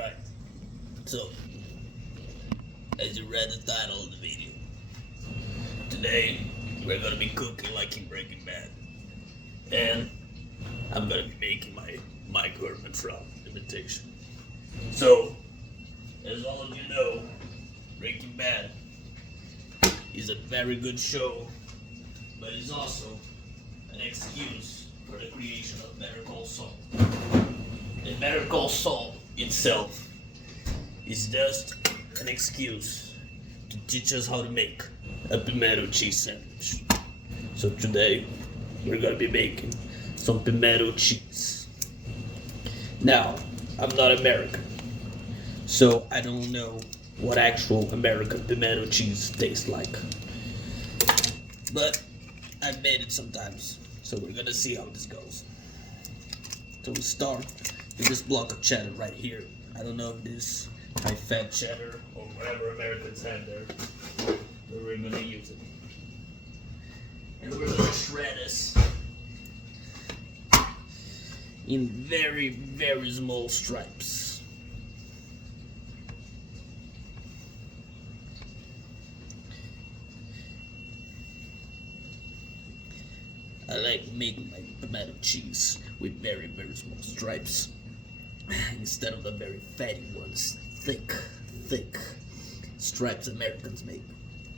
Alright, so, as you read the title of the video, today we're gonna be cooking like in Breaking Bad. And I'm gonna be making my Mike Herman Trout imitation. So, as all of you know, Breaking Bad is a very good show, but it's also an excuse for the creation of Better Call Saul. And Better Call Saul itself is just an excuse to teach us how to make a pimento cheese sandwich. So today, we're gonna be making some pimento cheese. Now, I'm not American, so I don't know what actual American pimento cheese tastes like. But I've made it sometimes, so we're gonna see how this goes. So we start with this block of cheddar right here. I don't know if this high-fat cheddar or whatever Americans have there, but we're gonna use it. And we're gonna shred this in very, very small stripes. I like making my pimento cheese with very, very small stripes instead of the very fatty ones, thick stripes Americans make,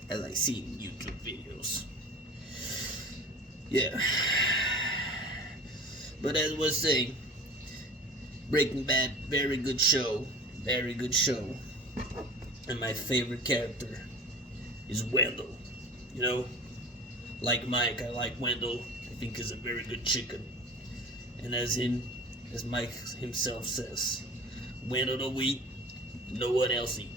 as I see in YouTube videos. Yeah. But as I was saying, Breaking Bad, very good show. And my favorite character is Wendell. You know, like Mike, I like Wendell. I think he's a very good chicken. And as Mike himself says, Wendell the wheat, no one else eat.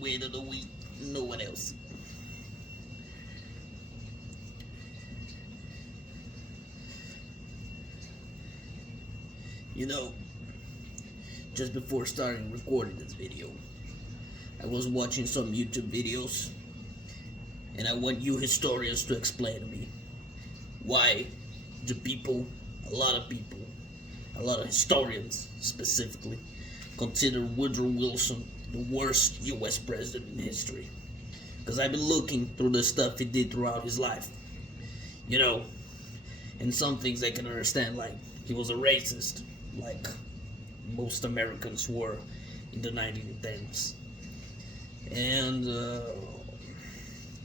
Wendell the wheat, no one else eat. You know, just before starting recording this video, I was watching some YouTube videos, and I want you historians to explain to me why do people, a lot of historians specifically, consider Woodrow Wilson the worst US president in history. Because I've been looking through the stuff he did throughout his life. You know, and some things I can understand, like he was a racist, like most Americans were in the 1910s. And,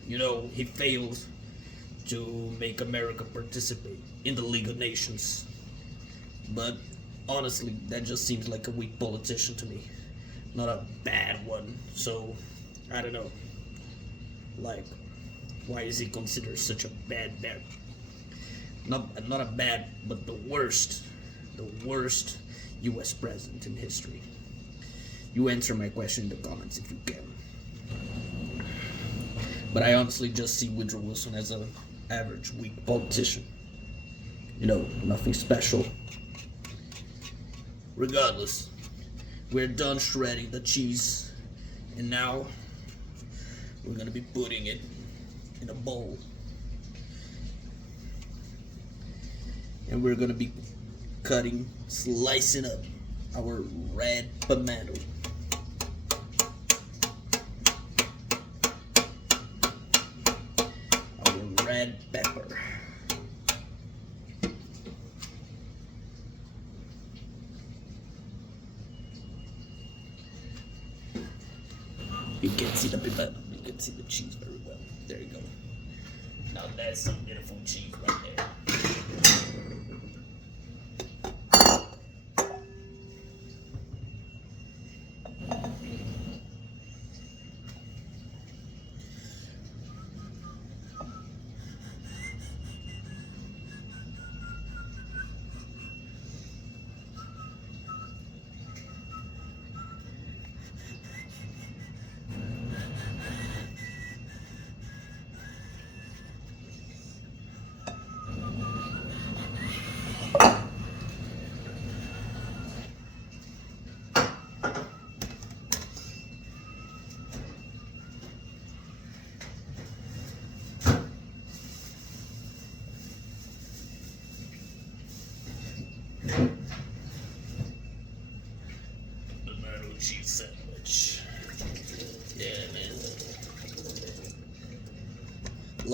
you know, he failed to make America participate in the League of Nations. But honestly, that just seems like a weak politician to me. Not a bad one. So, I don't know. Like, why is he considered such a bad man? Not a bad, but the worst US president in history. You answer my question in the comments if you can. But I honestly just see Woodrow Wilson as an average weak politician. You know, nothing special. Regardless, we're done shredding the cheese, and now we're gonna be putting it in a bowl. And we're gonna be slicing up our red pimento. Our red pepper. You can see the pimento, you can see the cheese very well. There you go. Now that's some beautiful cheese right there.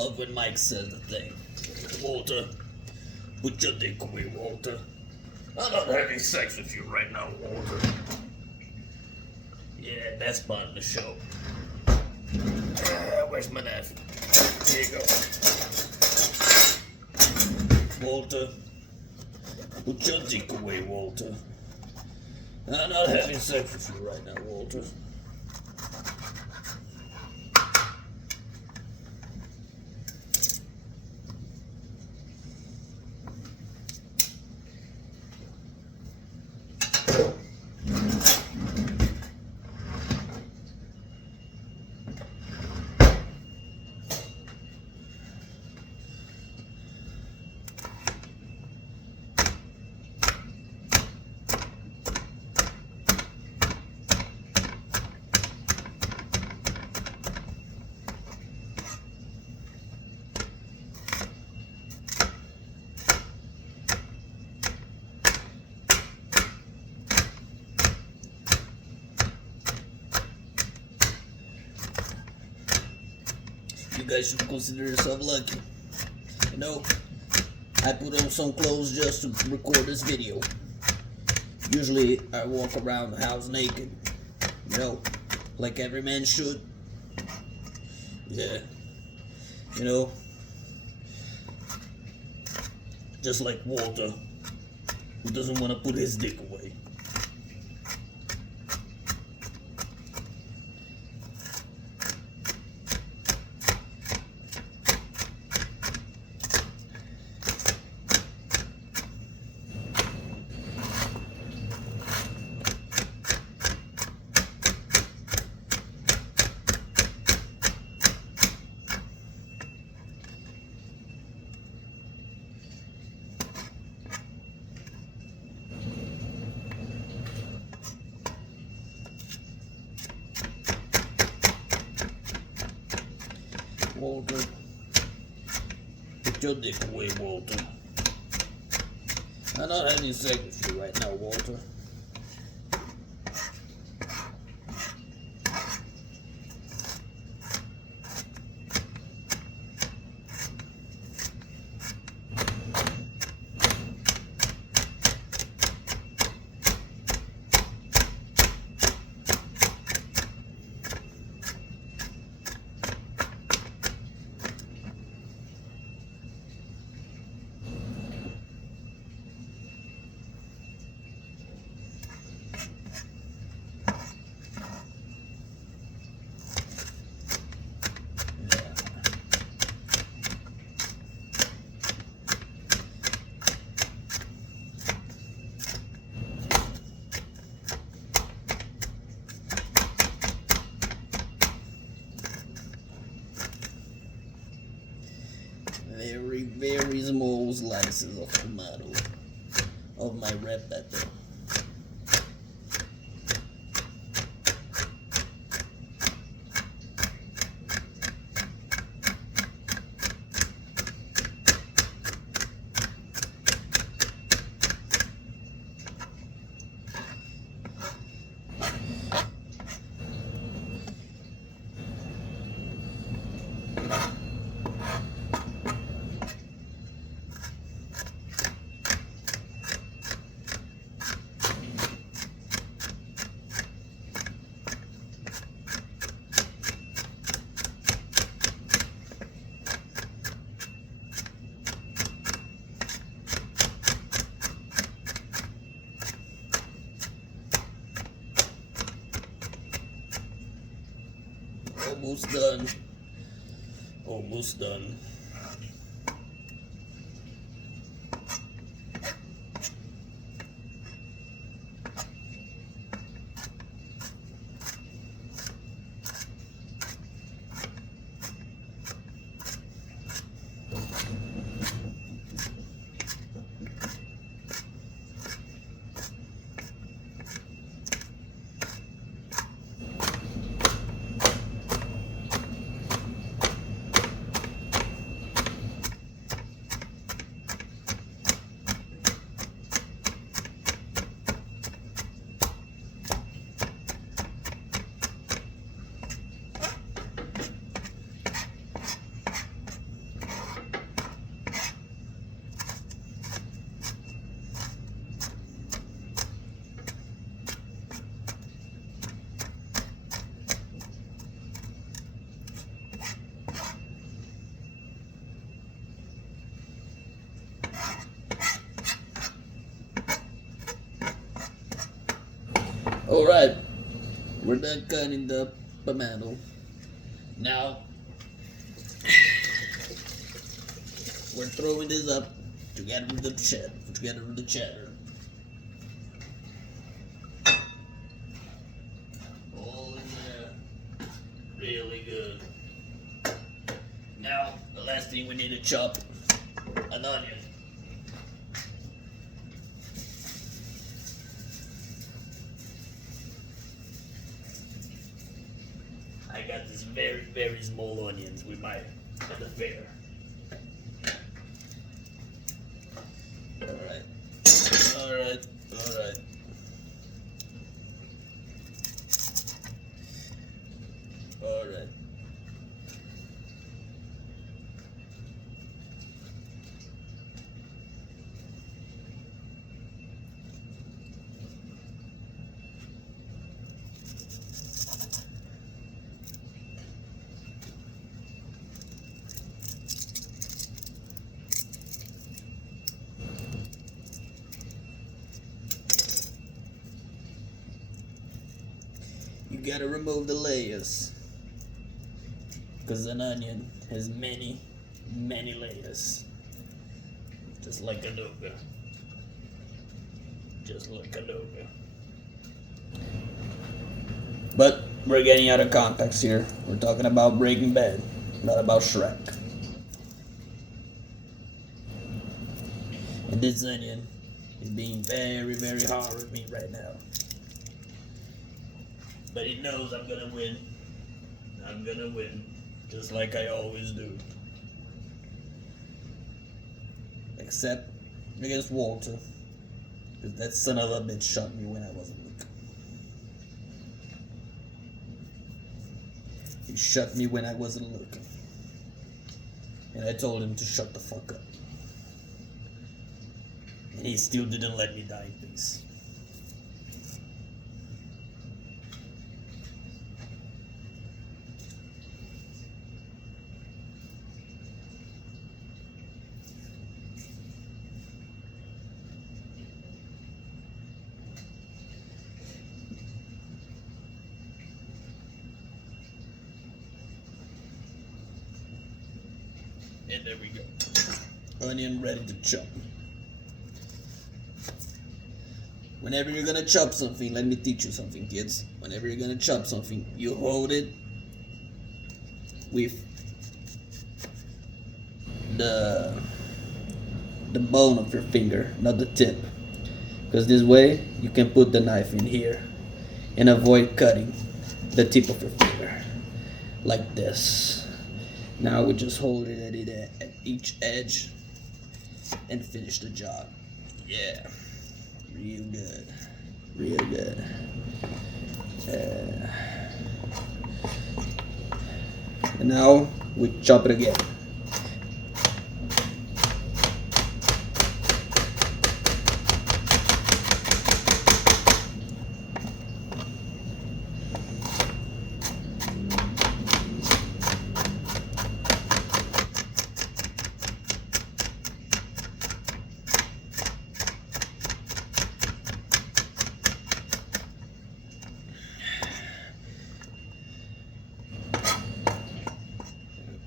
love when Mike says the thing. Walter, put your dick away, Walter. I'm not having sex with you right now, Walter. Yeah, that's part of the show. Where's my knife? Here you go. Walter, put your dick away, Walter. I'm not having sex with you right now, Walter. You guys should consider yourself lucky. You know, I put on some clothes just to record this video. Usually I walk around the house naked. You know, like every man should. Yeah. You know, just like Walter, who doesn't want to put his dick away. Walter, put your dick away, Walter. I'm not having sex with you right now, Walter. Very small slices of tomato of my red pepper. Almost done. Almost done. we're done cutting the pimento. Now, we're throwing this up together with the cheddar. All in there. Really good. Now, the last thing we need to chop, an onion. I got these very, very small onions we buy at the fair. Alright. You gotta remove the layers, because an onion has many, many layers, just like a nougat. But we're getting out of context here. We're talking about Breaking Bad, not about Shrek. And this onion is being very, very hard with me right now. But it knows I'm gonna win. Just like I always do. Except against Walter. Because that son of a bitch shot me when I wasn't looking. He shot me when I wasn't looking. And I told him to shut the fuck up. And he still didn't let me die in peace. And there we go. Onion ready to chop. Whenever you're gonna chop something, let me teach you something, kids. Whenever you're gonna chop something, you hold it with the bone of your finger, not the tip. Because this way, you can put the knife in here and avoid cutting the tip of your finger. Like this. Now we just hold it at each edge and finish the job. Yeah, real good. And now we chop it again.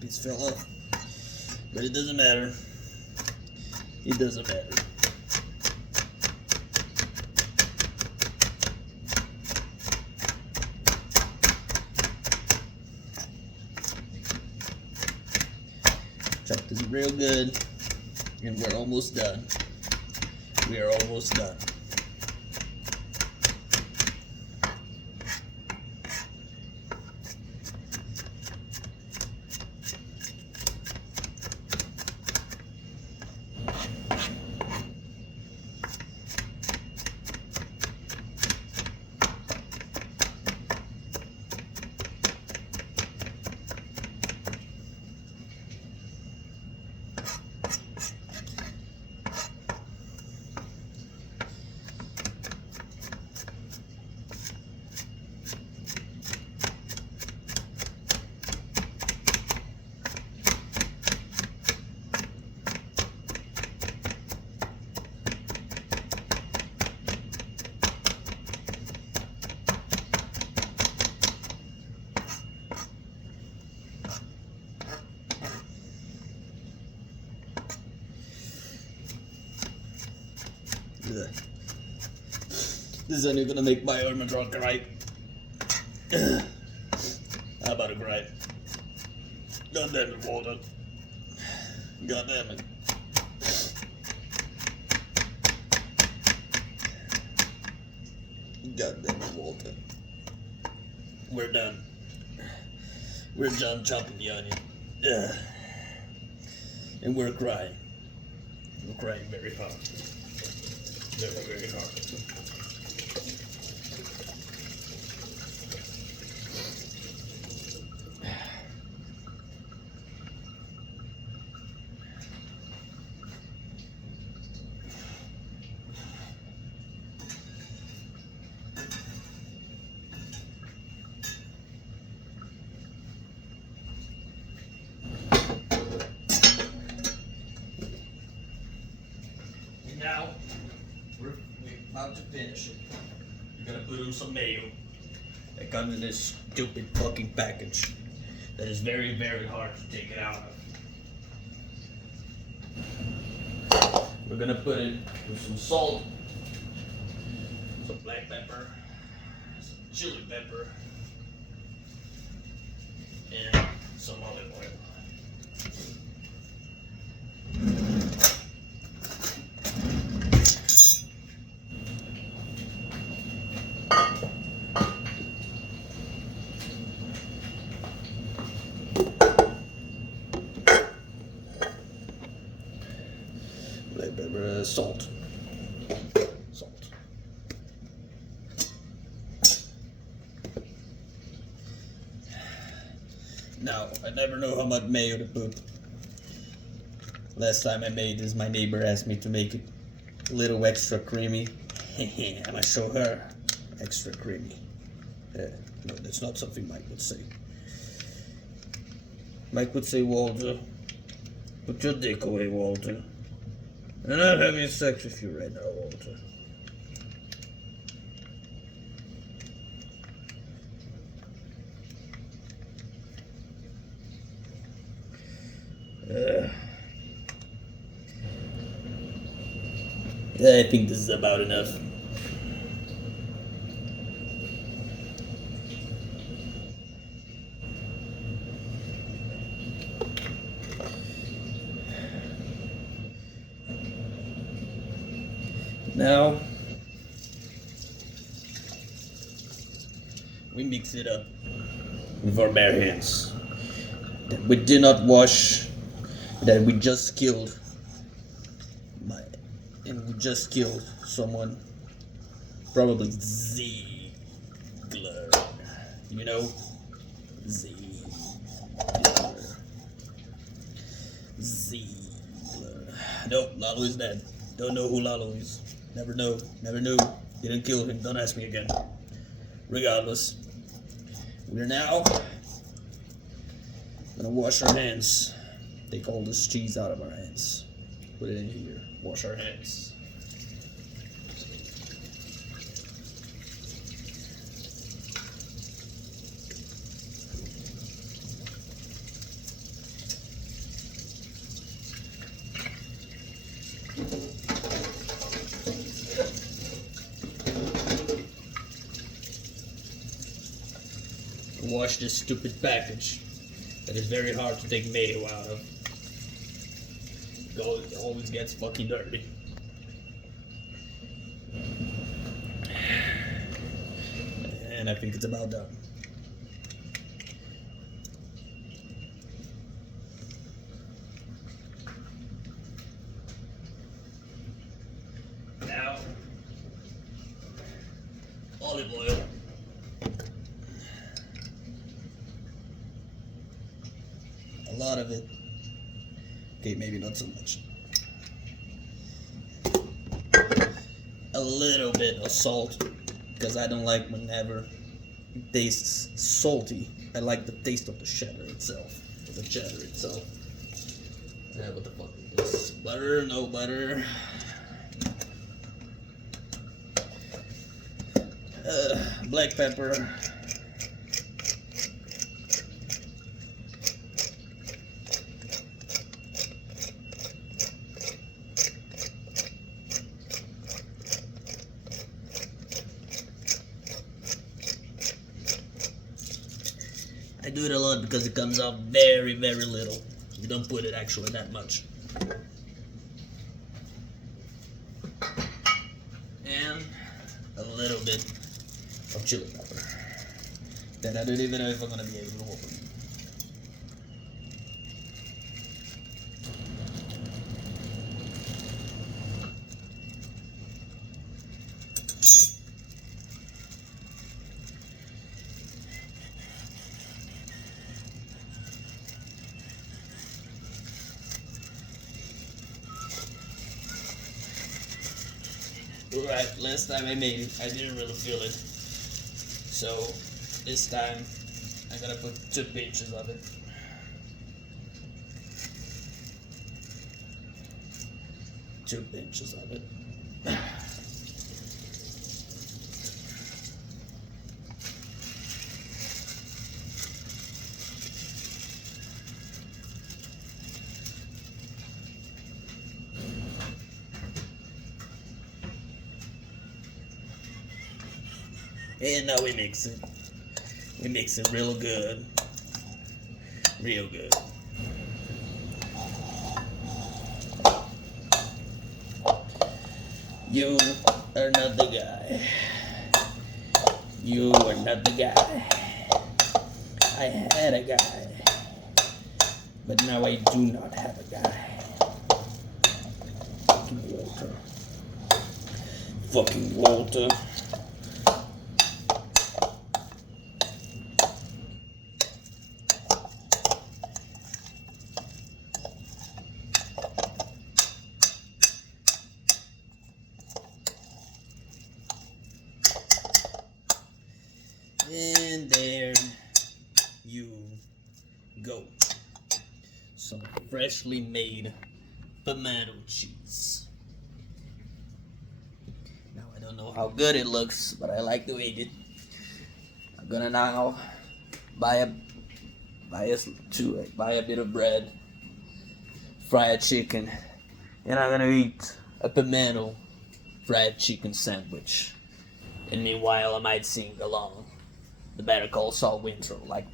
Piece fell off, but it doesn't matter. Chop this real good, and we're almost done. This ain't gonna make my armor drunk, right? How about a gripe? God damn it, Walter. God damn it. God damn it, Walter. We're done. We're done chopping the onion. And we're crying. We're crying very hard. Very, very hard. Now, we're about to finish it. We're gonna put on some mayo that comes in this stupid fucking package that is very, very hard to take it out of. We're gonna put it with some salt, some black pepper, some chili pepper, and some olive oil. Black pepper, salt. Salt. Now, I never know how much mayo to put. Last time I made this, my neighbor asked me to make it a little extra creamy. I'm gonna show her extra creamy. No, that's not something Mike would say. Mike would say, Walter, put your dick away, Walter. I'm not having sex with you right now, Walter. I think this is about enough. Now, we mix it up with our bare hands that we did not wash, that we just killed. And we just killed someone, probably Ziegler. You know? Ziegler. Nope, Lalo is dead. Don't know who Lalo is. Never know. Never knew. Didn't kill him. Don't ask me again. Regardless, we're now gonna wash our hands. Take all this cheese out of our hands. Put it in here. Wash our hands. Wash this stupid package that is very hard to take mayo out of. It always gets fucking dirty. And I think it's about done. Now, olive oil. A lot of it. Okay, maybe not so much. A little bit of salt, because I don't like whenever it tastes salty. I like the taste of the cheddar itself. The cheddar itself. What the fuck is this? Butter? No butter. Black pepper. I do it a lot because it comes out very, very little. You don't put it actually that much. And a little bit of chili pepper that I don't even know if I'm gonna be able to open. Right, last time I made it, I didn't really feel it. So, this time, I'm gonna put 2 pinches of it. Two pinches of it. And now we mix it. We mix it real good. Real good. You are not the guy. You are not the guy. I had a guy. But now I do not have a guy. Fucking Walter. Fucking Walter. And there you go. Some freshly made pimento cheese. Now I don't know how good it looks, but I like to eat it. I'm gonna now buy a bit of bread, fry a chicken, and I'm gonna eat a pimento fried chicken sandwich. And meanwhile, I might sing along the Better Call Saul intro, like.